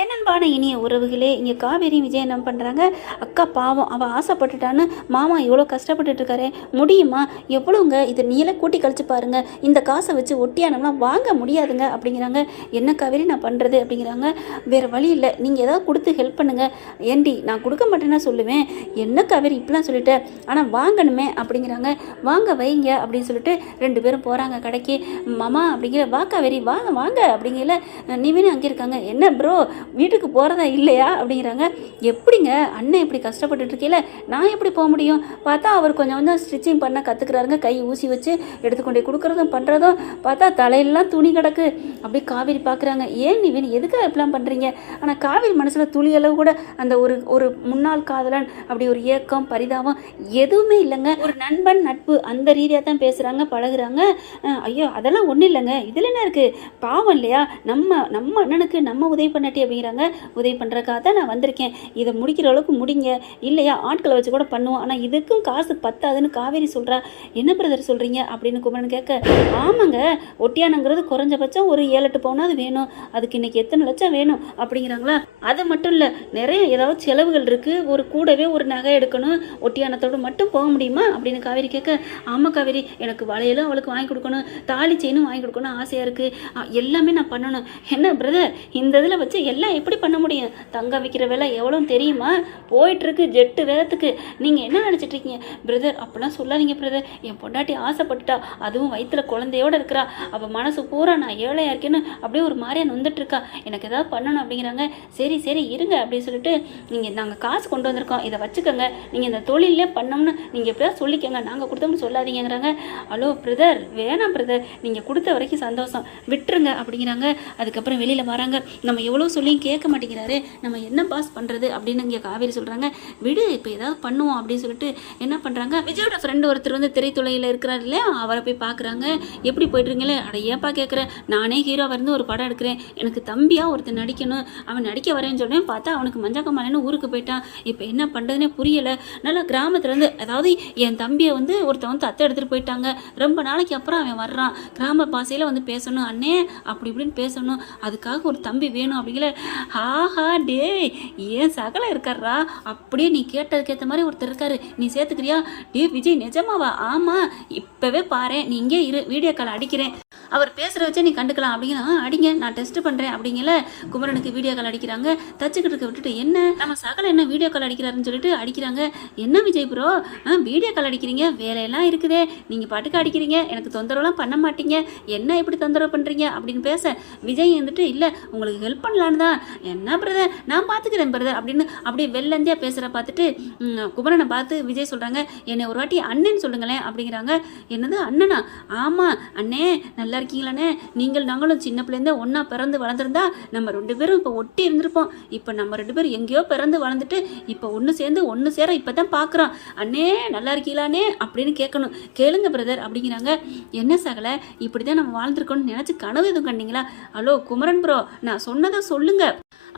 என்னன்பான இனிய உறவுகளே இங்கே காவேரி விஜய் என்ன பண்ணுறாங்க அக்கா பாவம் அவள் ஆசைப்பட்டுட்டான்னு மாமா இவ்வளோ கஷ்டப்பட்டுட்டு முடியுமா? எவ்வளோங்க இது நீல கூட்டி கழிச்சு பாருங்க. இந்த காசை வச்சு ஒட்டியானம்லாம் வாங்க முடியாதுங்க அப்படிங்கிறாங்க. என்ன காவேரி நான் பண்ணுறது அப்படிங்கிறாங்க. வேறு வழி இல்லை. நீங்கள் ஏதாவது கொடுத்து ஹெல்ப் பண்ணுங்க. ஏண்டி நான் கொடுக்க மாட்டேன்னா சொல்லுவேன். என்ன காவேரி இப்படிலாம் சொல்லிட்டேன் ஆனால் வாங்கணுமே அப்படிங்கிறாங்க. வாங்க வைங்க அப்படின்னு சொல்லிட்டு ரெண்டு பேரும் போகிறாங்க கடைக்கு. மாமா அப்படிங்கிற வா காவேரி வா வாங்க அப்படிங்கிற நிவின் அங்கே இருக்காங்க. என்ன ப்ரோ வீட்டுக்கு போகிறதா இல்லையா அப்படிங்கிறாங்க. எப்படிங்க அண்ணன் இப்படி கஷ்டப்பட்டுட்டு இருக்கையில நான் எப்படி போக முடியும்? பார்த்தா அவர் கொஞ்சம் கொஞ்சம் ஸ்டிச்சிங் பண்ண கற்றுக்குறாருங்க கை ஊசி வச்சு எடுத்துக்கொண்டே கொடுக்குறதும் பண்ணுறதும் பார்த்தா தலையெல்லாம் துணி கிடக்கு. அப்படி காவேரி பார்க்குறாங்க ஏன் நிவின் எதுக்காக இப்படிலாம் பண்ணுறீங்க ஆனால் காவேரி மனசில் துளி அளவு கூட அந்த ஒரு ஒரு முன்னாள் காதலன் அப்படி ஒரு ஏக்கம் பரிதாபம் எதுவுமே இல்லைங்க. ஒரு நண்பன் நட்பு அந்த ரீதியாக தான் பேசுகிறாங்க பழகுறாங்க. ஐயோ அதெல்லாம் ஒன்றும் இல்லைங்க. இதில் என்ன இருக்குது பாவம் இல்லையா? நம்ம நம்ம அண்ணனுக்கு நம்ம உதவி பண்ணாட்டி வீரங்க உதவி பண்ணுறக்காக தான் நான் வந்திருக்கேன். இதை முடிக்கிற அளவுக்கு முடிங்க. இல்லையா? ஆட்களை வச்சு கூட பண்ணுவோம். ஆனால் இதுக்கும் காசு பத்தாதுன்னு காவேரி சொல்கிறா என்ன பிரதர் சொல்கிறீங்க அப்படின்னு குமரன் கேட்க ஆமாங்க. ஒட்டியானங்கிறது குறைஞ்சபட்சம் ஒரு ஏழு எட்டு பவுனாவது வேணும். அதுக்கு இன்னைக்கு எத்தனை லட்சம் வேணும்? அப்படிங்கிறாங்களா? அது மட்டும் இல்லை நிறைய ஏதாவது செலவுகள் இருக்குது ஒரு கூடவே ஒரு நகை எடுக்கணும். ஒட்டியானத்தோடு மட்டும் போக முடியுமா? அப்படின்னு காவேரி கேட்க ஆமாம் காவேரி. எனக்கு வளையலும் அவளுக்கு வாங்கி கொடுக்கணும். தாலி செயினும் வாங்கி கொடுக்கணும் ஆசையாக இருக்குது எல்லாமே நான் பண்ணணும். என்ன பிரதர் இந்த இதில் வச்சு எல்லாம் எப்படி பண்ண முடியும்? தங்கம் விற்கிற விலை எவ்வளோன்னு தெரியுமா? போயிட்டுருக்கு ஜெட்டு வேகத்துக்கு நீங்கள் என்ன நினச்சிட்ருக்கீங்க பிரதர் அப்படிலாம் சொல்லாதீங்க பிரதர் என் பொண்டாட்டி ஆசைப்பட்டுட்டா அதுவும் வயிற்றுல குழந்தையோட இருக்கிறா. அப்போ மனசு பூரா நான் ஏழையாக இருக்கேன்னு அப்படியே ஒரு மாதிரியாக நொந்துட்டுருக்கா எனக்கு ஏதாவது பண்ணணும் அப்படிங்கிறாங்க. சரி சரி இருங்க அப்படின்னு சொல்லிட்டு நீங்கள் நாங்கள் காசு கொண்டு வந்திருக்கோம். இதை வச்சுக்கோங்க. நீங்கள் இந்த தொழிலே பண்ணோம்னு நீங்கள் எப்படியாவது சொல்லிக்கோங்க. நாங்கள் கொடுத்தோம்னு சொல்லாதீங்கிறாங்க ஹலோ பிரதர் வேணாம் பிரதர் நீங்கள் கொடுத்த வரைக்கும் சந்தோஷம். விட்டுருங்க அப்படிங்கிறாங்க. அதுக்கப்புறம் வெளியில் வராங்க. நம்ம எவ்வளோ சொல்லி சொல்லியும் கேட்க மாட்டேங்கிறாரு. நம்ம என்ன பாஸ் பண்ணுறது அப்படின்னு இங்கே காவேரி சொல்கிறாங்க விடு இப்போ ஏதாவது பண்ணுவோம் அப்படின்னு சொல்லிட்டு என்ன பண்ணுறாங்க விஜயோட ஃப்ரெண்டு ஒருத்தர் வந்து திரைத்துறையில் இருக்கிறாரு இல்லையா? அவரை போய் பார்க்குறாங்க எப்படி போயிட்டுருங்களே அட ஏப்பா கேட்குறேன் நானே ஹீரோவாக இருந்து ஒரு படம் எடுக்கிறேன். எனக்கு தம்பியாக ஒருத்தர் நடிக்கணும். அவன் நடிக்க வரேன்னு சொன்னேன். பார்த்தா அவனுக்கு மஞ்சக்கமாலன்னு ஊருக்கு போயிட்டான். இப்போ என்ன பண்ணுறதுனே புரியலை. நல்லா கிராமத்துலேருந்து அதாவது என் தம்பியை வந்து ஒருத்தன் வந்து தத்தை எடுத்துகிட்டு போயிட்டாங்க. ரொம்ப நாளைக்கு அப்புறம் அவன் வர்றான். கிராம பாசையில் வந்து பேசணும். அண்ணே அப்படி இப்படின்னு பேசணும். அதுக்காக ஒரு தம்பி வேணும் அப்படிங்கிற ஆஹா டேய் ஏன் சகல இருக்காரா அப்படியே நீ கேட்டதுக்கேற்ற மாதிரி ஒருத்தர் இருக்காரு. நீ சேர்த்துக்கிறியா? டே விஜய் நிஜமாவா? ஆமாம் இப்போவே பாரு நீ இங்கே இரு வீடியோ கால் அடிக்கிறேன். அவர் பேசுகிற வச்சே நீ கண்டுக்கலாம். அப்படிங்கிற "ஆ, அடிங்க நான் டெஸ்ட் பண்ணுறேன் அப்படிங்கல குமரனுக்கு வீடியோ கால் அடிக்கிறாங்க. தச்சுக்கிட்டு இருக்க விட்டுட்டு என்ன? நம்ம சகல என்ன வீடியோ கால் அடிக்கிறாருன்னு சொல்லிட்டு அடிக்கிறாங்க. என்ன விஜய் ப்ரோ ஆ வீடியோ கால் அடிக்கிறீங்க? வேலையெல்லாம் இருக்குதே. நீங்கள் பாட்டுக்கு அடிக்கிறீங்க. எனக்கு தொந்தரவுலாம் பண்ண மாட்டீங்க. என்ன இப்படி தொந்தரவு பண்ணுறீங்க அப்படின்னு பேச விஜய் வந்துட்டு இல்லை உங்களுக்கு ஹெல்ப் பண்ணலான்னு தான் என்ன பிரதர் நான் பார்த்துக்கிறேன் பிரதர் அப்படின்னு அப்படியே வெள்ளந்தியாக பேசுகிற பார்த்துட்டு குமரனை பார்த்து விஜய் சொல்கிறாங்க என்னை ஒரு வாட்டி அண்ணன் சொல்லுங்களேன் அப்படிங்கிறாங்க. என்னது அண்ணனா? ஆமாம் அண்ணே நல்லா இருக்கீங்களாண்ணே? நீங்கள் நாங்களும் சின்ன பிள்ளைந்தே ஒன்றா பிறந்து வளர்ந்துருந்தா நம்ம ரெண்டு பேரும் இப்போ ஒட்டி இருந்திருப்போம். இப்போ நம்ம ரெண்டு பேரும் எங்கேயோ பிறந்து வளர்ந்துட்டு இப்போ ஒன்று சேர்ந்து ஒன்று சேர இப்போ தான் பார்க்குறோம் அண்ணே நல்லா இருக்கீங்களானே அப்படின்னு கேட்கணும். கேளுங்க பிரதர் அப்படிங்கிறாங்க. என்ன சகலை? இப்படி தான் நம்ம வாழ்ந்துருக்கோம்னு நினச்சி கனவு எதுவும் கண்டிங்களா? ஹலோ குமரன் ப்ரோ நான் சொன்னதை சொல்லுங்க.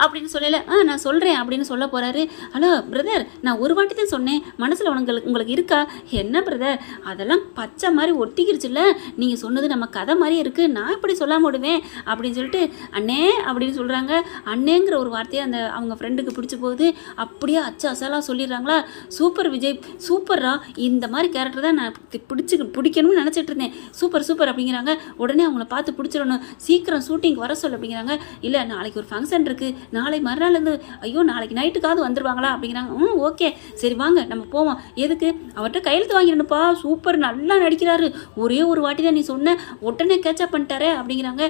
அப்படின்னு சொல்லல. ஆ நான் சொல்கிறேன் அப்படின்னு சொல்ல போகிறாரு ஹலோ பிரதர் நான் ஒரு வாட்டி தான் சொன்னேன். மனசில் உங்களுக்கு உங்களுக்கு இருக்கா? என்ன பிரதர் அதெல்லாம் பச்சை மாதிரி ஒட்டிக்கிருச்சுல்ல. நீங்கள் சொன்னது நம்ம கதை மாதிரி இருக்குது நான் இப்படி சொல்லாம விடுவேன் அப்படின்னு சொல்லிட்டு அண்ணே அப்படின்னு சொல்கிறாங்க அண்ணேங்கிற ஒரு வார்த்தையை அந்த அவங்க ஃப்ரெண்டுக்கு பிடிச்சி போகுது. அப்படியே அச்சு அசலாக சொல்லிடுறாங்களா? சூப்பர் விஜய் சூப்பர்ரா இந்த மாதிரி கேரக்டர் தான் நான் பிடிச்சி பிடிக்கணும்னு நினச்சிட்டு இருந்தேன். சூப்பர் சூப்பர் அப்படிங்கிறாங்க. உடனே அவங்கள பார்த்து பிடிச்சிடணும். சீக்கிரம் ஷூட்டிங் வர சொல்லு அப்படிங்கிறாங்க. இல்லை நாளைக்கு ஒரு ஃபங்க்ஷன் இருக்குது நாளை மறுநாள்லேருந்து ஐயோ நாளைக்கு நைட்டுக்காவது வந்துருவாங்களா? அப்படிங்கிறாங்க. ம் ஓகே. சரி வாங்க நம்ம போவோம். எதுக்கு? அவர்கிட்ட கையெழுத்து வாங்கிடணுப்பா சூப்பர் நல்லா நடிக்கிறாரு. ஒரே ஒரு வாட்டி தான் நீ சொன்ன. உடனே கேட்சப் பண்ணிட்டாரே அப்படிங்கிறாங்க.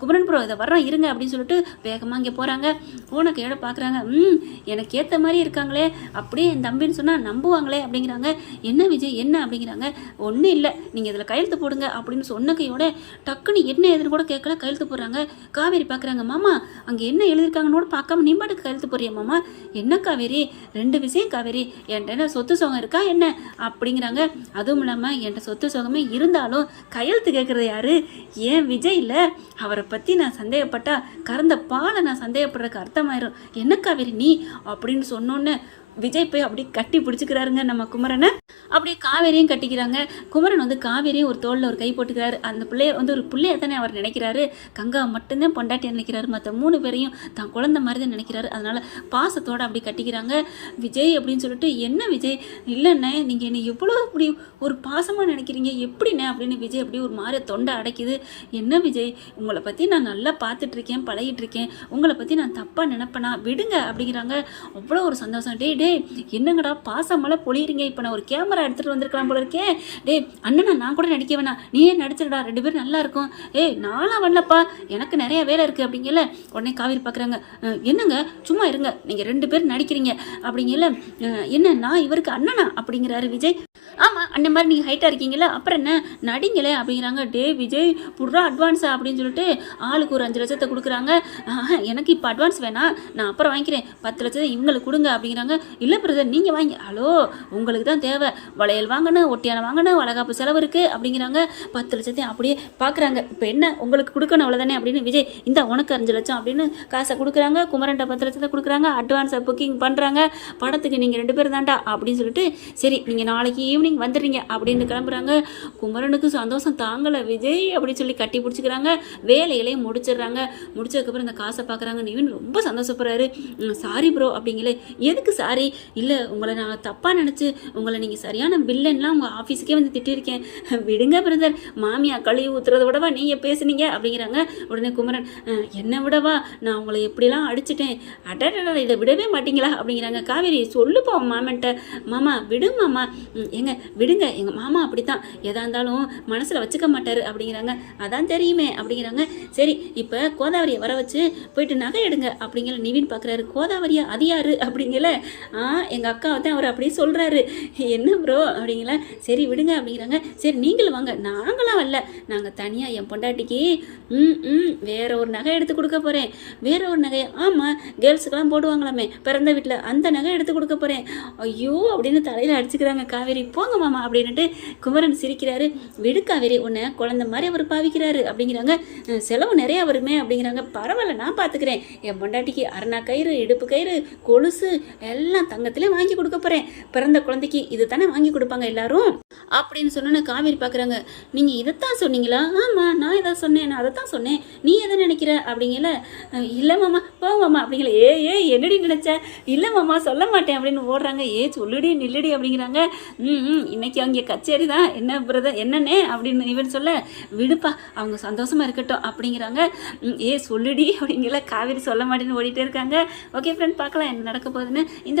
குமரன்புரம் இதை வர்றோம் இருங்க அப்படின்னு சொல்லிட்டு வேகமாக இங்கே போகிறாங்க போன கையோட பார்க்குறாங்க. ம் எனக்கு ஏற்ற மாதிரி இருக்காங்களே. அப்படியே என் தம்பின்னு சொன்னால் நம்புவாங்களே அப்படிங்கிறாங்க. என்ன விஜய் என்ன? அப்படிங்கிறாங்க. ஒன்றும் இல்லை. நீங்கள் இதில் கையெழுத்து போடுங்க அப்படின்னு சொன்ன கையோட டக்குன்னு என்ன எதுன்னு கூட கேட்கல கையெழுத்து போடுறாங்க. காவேரி பார்க்குறாங்க. மாமா அங்கே என்ன எழுதியிருக்காங்கன்னு கூட பார்க்காம நீ பாட்டுக்கு கையெழுத்து போறியா என்ன காவேரி? ரெண்டு விஷயம் காவேரி. என்கிட்ட என்ன சொத்து சுகம் இருக்கா என்ன? அப்படிங்கிறாங்க. அதுவும் இல்லாமல் என்கிட்ட சொத்து சுகமே இருந்தாலும் கையெழுத்து கேட்குறது யாரு? ஏன் விஜய் இல்லை? அவரை பற்றி நான் சந்தேகப்பட்டா கறந்த பாலை நான் சந்தேகப்படுறதுக்கு அர்த்தமாயிரும். என்ன காவேரி நீ? அப்படின்னு சொன்னோன்னே விஜய் போய் அப்படியே கட்டி பிடிச்சிக்கிறாருங்க நம்ம குமரனை. அப்படியே காவேரியும் கட்டிக்கிறாங்க. குமரன் வந்து காவேரியும் ஒரு தோளில் ஒரு கை போட்டுக்கிறாரு. அந்த பிள்ளைய வந்து ஒரு பிள்ளைய தானே அவர் நினைக்கிறாரு. கங்கா மட்டும்தான் பொண்டாட்டி நினைக்கிறாரு. மற்ற மூணு பேரையும் தான் குழந்தை மாதிரி தான் நினைக்கிறாரு. அதனால் பாசத்தோடு அப்படி கட்டிக்கிறாங்க. விஜய் அப்படின்னு சொல்லிட்டு என்ன விஜய்? இல்லைண்ணே நீங்கள் என்னை எவ்வளோ இப்படி ஒரு பாசமாக நினைக்கிறீங்க? எப்படிண்ணே? அப்படின்னு விஜய் அப்படி ஒரு மாதிரி தொண்டை அடைக்குது. என்ன விஜய்? உங்களை பற்றி நான் நல்லா பார்த்துட்ருக்கேன் பழகிட்டு இருக்கேன். உங்களை பற்றி நான் தப்பாக நினைப்பேனா? விடுங்க அப்படிங்கிறாங்க. அவ்வளோ ஒரு சந்தோஷம். டே டே என்னங்கடா பாசமெல்லாம் பொழியிறீங்க? இப்போ நான் ஒரு கேமரா எடுத்துகிட்டு வந்திருக்கலாம் போல இருக்கேன் டேய் அண்ணனா நான் கூட நடிக்க வேணாம். நீயே நடிச்சிருடா? ரெண்டு பேரும் நல்லா இருக்கும். ஏய் நானும் வரலப்பா. எனக்கு நிறைய வேலை இருக்குது அப்படிங்கல. உடனே காவேரி பார்க்குறாங்க என்னங்க? சும்மா இருங்க. நீங்கள் ரெண்டு பேரும் நடிக்கிறீங்க. அப்படிங்கல என்ன நான் இவருக்கு அண்ணனா? அப்படிங்கிறாரு விஜய். ஆமாம் அந்த மாதிரி நீங்கள் ஹைட்டாக இருக்கீங்களா அப்புறம் என்ன? நடிங்களே. அப்படிங்கிறாங்க டே விஜய் புட்ரா அட்வான்ஸா அப்படின்னு சொல்லிட்டு ஆளுக்கு ஒரு அஞ்சு லட்சத்தை கொடுக்குறாங்க. எனக்கு இப்போ அட்வான்ஸ் வேணாம். நான் அப்புறம் வாங்கிக்கிறேன். பத்து லட்சத்தை இவங்களுக்கு கொடுங்க. அப்படிங்கிறாங்க இல்லை பிரதர் நீங்கள் வாங்கி ஹலோ உங்களுக்கு தான் தேவை. வளையல் வாங்கணும் ஒட்டியான வாங்கணும் வளகாப்பு செலவு இருக்குது அப்படிங்கிறாங்க. பத்து லட்சத்தையும் அப்படியே பார்க்குறாங்க இப்போ என்ன உங்களுக்கு கொடுக்கணும் அவ்வளோதானே அப்படின்னு விஜய் இந்த உனக்கு அஞ்சு லட்சம் அப்படின்னு காசை கொடுக்குறாங்க. குமரன்ட்ட பத்து லட்சத்தை கொடுக்குறாங்க. அட்வான்ஸை புக்கிங் பண்ணுறாங்க படத்துக்கு நீங்கள் ரெண்டு பேர் தான்டா அப்படின்னு சொல்லிட்டு சரி நீங்கள் நாளைக்கு ஈவினிங் வந்துடுறீங்க அப்படின்னு கிளம்புறாங்க. குமரனுக்கு சந்தோஷம் தாங்கலை விஜய் அப்படின்னு சொல்லி கட்டி பிடிச்சிக்கிறாங்க. வேலைகளையும் முடிச்சிடுறாங்க. முடிச்சதுக்கப்புறம் இந்த காசை பார்க்குறாங்க நிவின் ரொம்ப சந்தோஷப்படுறாரு. சாரி ப்ரோ அப்படிங்களே எதுக்கு சாரி இல்லை உங்களை நான் தப்பாக நினச்சி உங்களை நீங்கள் சரியான வில்லன்லாம் உங்கள் ஆஃபீஸுக்கே வந்து திட்டிருக்கேன். விடுங்க பிரதர் மாமியா கழுவி ஊத்துறத விடவா நீங்கள் பேசுனீங்க? அப்படிங்கிறாங்க உடனே குமரன். என்னை விடவா? நான் உங்களை எப்படிலாம் அடிச்சிட்டேன்? அடடட இதை விடவே மாட்டீங்களா அப்படிங்கிறாங்க காவேரி சொல்லுப்பா மாமன்ட்ட மாமா விடு மாமா எங்க ஏங்க விடுங்க எங்கள் மாமா அப்படித்தான் எதா இருந்தாலும் மனசில் வச்சுக்க மாட்டார் அப்படிங்கிறாங்க அதான் தெரியுமே அப்படிங்கிறாங்க சரி இப்போ கோதாவரியை வர வச்சு போயிட்டு நகை எடுங்க அப்படிங்கிற நிவின் பார்க்குறாரு கோதாவரியா அது யாரு அப்படிங்கல ஆ எங்கள் அக்காவை தான் அவர் அப்படியே சொல்கிறாரு என்ன ப்ரோ அப்படிங்களா. சரி விடுங்க. அப்படிங்கிறாங்க. சரி நீங்களும் வாங்க. நாங்களாம் வரல. நாங்கள் தனியாக என் பொண்டாட்டிக்கு ம் ம் வேற ஒரு நகை எடுத்து கொடுக்க போகிறேன் வேற ஒரு நகையை ஆமாம் கேர்ள்ஸுக்கெல்லாம் போடுவாங்களாமே. பிறந்த வீட்டில் அந்த நகை எடுத்து கொடுக்க போகிறேன் ஐயோ அப்படின்னு தலையில் அடிச்சுக்கிறாங்க. காவேரி போங்க மாமா அப்படின்னுட்டு குமரன் சிரிக்கிறாரு. விடு காவேரி உன்னை குழந்தை மாதிரி அவர் பாவிக்கிறாரு. அப்படிங்கிறாங்க. செலவு நிறையா வருமே அப்படிங்கிறாங்க. பரவாயில்ல நான் பார்த்துக்கிறேன் என் பொண்டாட்டிக்கு அரணா கயிறு இடுப்பு கயிறு கொலுசு எல்லாம் நான் தங்கத்திலே வாங்கி கொடுக்க போகிறேன் பிறந்த குழந்தைக்கு இது தானே வாங்கி கொடுப்பாங்க எல்லாரும்? அப்படின்னு சொன்னோன்னே காவேரி பார்க்குறாங்க நீங்கள் இதைத்தான் சொன்னீங்களா? ஆமாம் நான் இதை சொன்னேன் நான் அதை தான் சொன்னேன். நீ எதை நினைக்கிற? அப்படிங்கல இல்லை மாமா போ மாமா அப்படிங்கல. ஏ ஏ என்னடி நினச்ச? இல்லை மாமா சொல்ல மாட்டேன் அப்படின்னு ஓடுறாங்க. ஏ சொல்லுடி நில்லுடி அப்படிங்கிறாங்க. ம் ம், இன்னைக்கு அவங்க கச்சேரி தான். என்ன பிரதர் என்னன்னே? அப்படின்னு இவன் சொல்ல விடுப்பா அவங்க சந்தோஷமா இருக்கட்டும் அப்படிங்கிறாங்க. ஏ சொல்லுடி அப்படிங்கல. காவேரி சொல்ல மாட்டேன்னு ஓடிட்டே இருக்காங்க. ஓகே ஃப்ரெண்ட் பார்க்கலாம் என்ன நடக்க போகுதுன்னு. இந்த